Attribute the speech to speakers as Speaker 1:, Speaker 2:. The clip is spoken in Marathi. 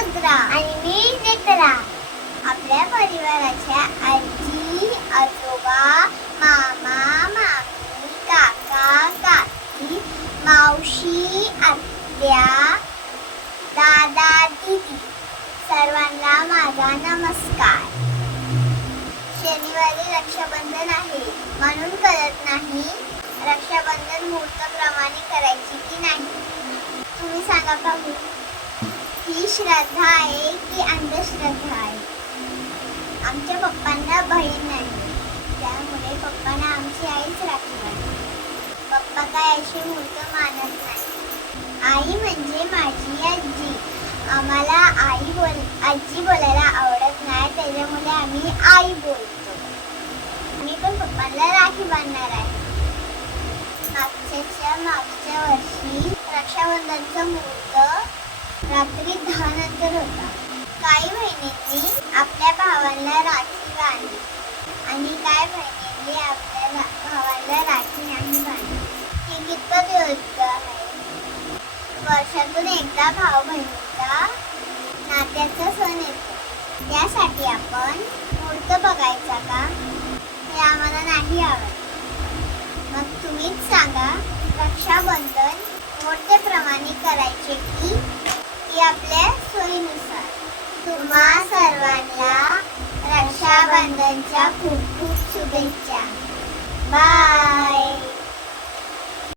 Speaker 1: रुद्रा आणि मी नेत्रा. आपल्या परिवाराच्या आजी आजोबा मामा मामी काका काकी मावशी आत्या दादा दिदी सर्वांना माझा नमस्कार. शनिवारी रक्षाबंधन आहे म्हणून कळत नाही रक्षाबंधन मुहूर्ताप्रमाणे करायची की नाही. तुम्ही सांगा पाहू ही श्रद्धा आहे की अंधश्रद्धा आहे. आमच्या पप्पांना बहीण नाही. त्यामुळे पप्पांना आमची आईच राखी बांधते. पप्पा काय अशी मूर्त मानत नाही. आई म्हणजे माझी आजी. आम्हाला आई बोल आजी बोलायला आवडत नाही त्याच्यामुळे आम्ही आई बोलतो. मी पण पप्पांना राखी बांधणार आहे. मागच्याच्या मागच्या वर्षी रक्षाबंधनचं मुहूर्त रात्री दहा नंतर होता. काही बहिणींनी आपल्या भावांना राखी बांधली. आणि काय बहिणींनी आपल्या रा- भावांना राखी नाही बांधली. ही कितपत योग्य आहे? वर्षातून एकदा भाऊ बहिणीचा नात्याचा सण येतो. त्यासाठी आपण मूर्त बघायचा का? हे आम्हाला नाही आवडत. मग तुम्हीच सांगा रक्षाबंधन मुहूर्ताप्रमाणे करायचे की की आपल्या सोयीनुसार तुम्हा सर्वांना रक्षाबंधनच्या खूप खूप शुभेच्छा. बाय.